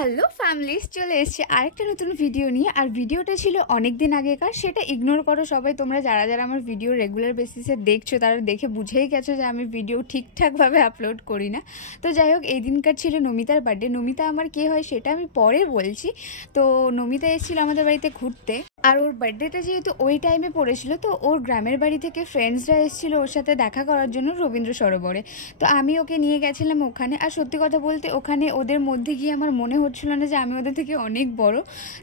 Hello families, চলে এসছে আরেকটা নতুন ভিডিও নিয়ে। আর ভিডিওটা ছিল অনেক দিন আগেকার, সেটা ইগনোর করো সবাই। তোমরা যারা যারা আমার ভিডিও রেগুলার বেসিসে দেখছো তারা দেখে বুঝেই গেছো যে আমি ভিডিও ঠিকঠাকভাবে আপলোড করি না। তো যাই হোক, এই দিনকার ছিল নমিতার বার্থডে। নমিতা আমার কে হয় সেটা আমি পরে বলছি। তো নমিতা এসেছিলো আমাদের বাড়িতে ঘুরতে, আর ওর বার্থডেটা যেহেতু ওই টাইমে পড়েছিল, তো ওর গ্রামের বাড়ি থেকে ফ্রেন্ডসরা এসেছিলো ওর সাথে দেখা করার জন্য রবীন্দ্র সরোবরে। তো আমি ওকে নিয়ে গেছিলাম ওখানে। আর সত্যি কথা বলতে ওখানে ওদের মধ্যে গিয়ে আমার মনে হচ্ছিল না যে আমি ওদের থেকে অনেক বড়।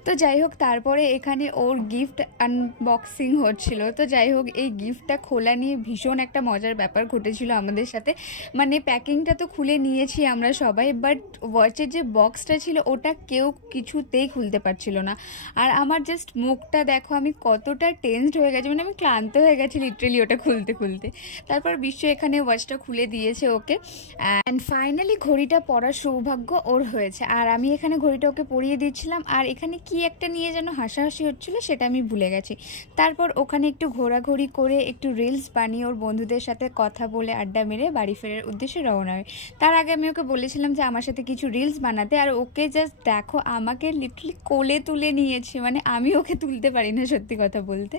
তো যাই হোক, তারপরে এখানে ওর গিফট আনবক্সিং হচ্ছিল। তো যাই হোক, এই গিফটটা খোলা নিয়ে ভীষণ একটা মজার ব্যাপার ঘটেছিল আমাদের সাথে। মানে প্যাকিংটা তো খুলে নিয়েছি আমরা সবাই, বাট ওয়াচের যে বক্সটা ছিল ওটা কেউ কিছুতেই খুলতে পারছিল না। আর আমার জাস্ট মুখটা দেখো, আমি কতটা টেন্সড হয়ে গেছি, মানে আমি ক্লান্ত হয়ে গেছি লিটারেলি ওটা খুলতে খুলতে। তারপর বিশ্ব এখানে ওয়াচটা খুলে দিয়েছে ওকে, অ্যান্ড ফাইনালি ঘড়িটা পরার সৌভাগ্য ওর হয়েছে। আর আমি এখানে ঘড়িটা ওকে পরিয়ে দিচ্ছিলাম, আর এখানে কি একটা নিয়ে যেন হাসাহাসি হচ্ছিলো সেটা আমি ভুলে গেছি। তারপর ওখানে একটু ঘোরাঘুরি করে একটু রিলস বানিয়ে ওর বন্ধুদের সাথে কথা বলে আড্ডা মেরে বাড়ি ফেরার উদ্দেশ্যে রওনা হয়। তার আগে আমি ওকে বলেছিলাম যে আমার সাথে কিছু রিলস বানাতে, আর ওকে জাস্ট দেখো আমাকে লিটারালি কোলে তুলে নিয়েছে, মানে আমি ওকে তুলতে পারি না সত্যি কথা বলতে।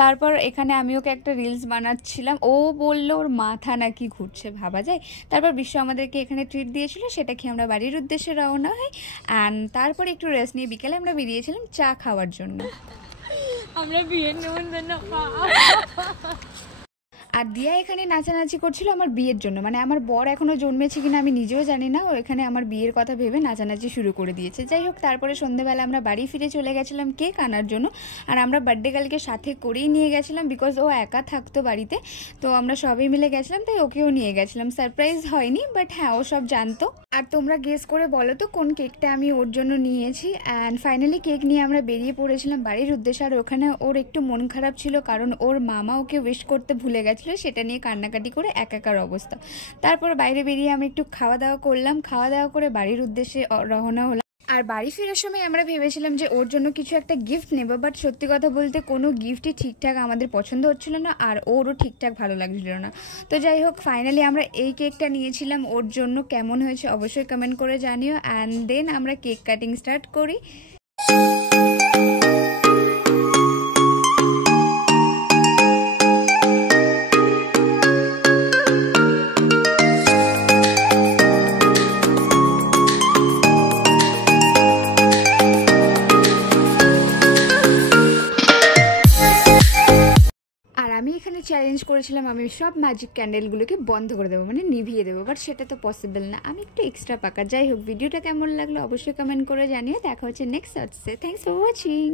তারপর এখানে আমি ওকে একটা রিলস বানাচ্ছিলাম, ও বললো ওর মাথা নাকি ঘুরছে, ভাবা যায়। তারপর বিশ্ব আমাদেরকে এখানে ট্রিট দিয়েছিল, সেটা খেয়ে আমরা বাড়ির উদ্দেশ্যে রওনা হই। অ্যান্ড তারপরে একটু রেস্ট নিয়ে বিকেলে আমরা বেরিয়েছিলাম চা খাওয়ার জন্য। আমরা বিয়ের নিমন্ত্রণ। আর দিয়া এখানে নাচানাচি করছিল আমার বিয়ের জন্য, মানে আমার বর এখনও জন্মেছে কিনা আমি নিজেও জানি না, ও এখানে আমার বিয়ের কথা ভেবে নাচানাচি শুরু করে দিয়েছে। যাই হোক, তারপরে সন্ধ্যেবেলা আমরা বাড়ি ফিরে চলে গেছিলাম কেক আনার জন্য। আর আমরা বার্থডে গার্লকে সাথে করেই নিয়ে গেছিলাম, বিকজ ও একা থাকতো বাড়িতে। তো আমরা সবাই মিলে গেছিলাম, তাই ওকেও নিয়ে গেছিলাম। সারপ্রাইজ হয়নি, বাট হ্যাঁ, ও সব জানতো। আর তোমরা গেস করে বলো তো কোন কেকটা আমি ওর জন্য নিয়েছি। অ্যান্ড ফাইনালি কেক নিয়ে আমরা বেরিয়ে পড়েছিলাম বাড়ির উদ্দেশ্যে। আর ওখানে ওর একটু মন খারাপ ছিল, কারণ ওর মামা ওকে উইশ করতে ভুলে গেছিলো, সেটা নিয়ে কান্নাকাটি করে একাকার অবস্থা। তারপর বাইরে বেরিয়ে আমি একটু খাওয়া দাওয়া করলাম, খাওয়া দাওয়া করে বাড়ির উদ্দেশ্যে রওনা হলাম। আর বাড়ি ফেরার সময় আমরা ভেবেছিলাম যে ওর জন্য কিছু একটা গিফট নেব, বাট সত্যি কথা বলতে কোনো গিফটই ঠিকঠাক আমাদের পছন্দ হচ্ছিল না, আর ওরও ঠিকঠাক ভালো লাগছিল না। তো যাই হোক, ফাইনালি আমরা এই কেকটা নিয়েছিলাম ওর জন্য। কেমন হয়েছে অবশ্যই কমেন্ট করে জানিও। অ্যান্ড দেন আমরা কেক কাটিং স্টার্ট করি। আমি এখানে চ্যালেঞ্জ করেছিলাম আমি সব ম্যাজিক ক্যান্ডেলগুলোকে বন্ধ করে দেবো, মানে নিভিয়ে দেবো, বাট সেটা তো পসিবল না, আমি একটু এক্সট্রা পাকা। যাই হোক, ভিডিওটা কেমন লাগলো অবশ্যই কমেন্ট করে জানিয়ে। দেখা হচ্ছে নেক্সট শর্টসে। Thanks for watching.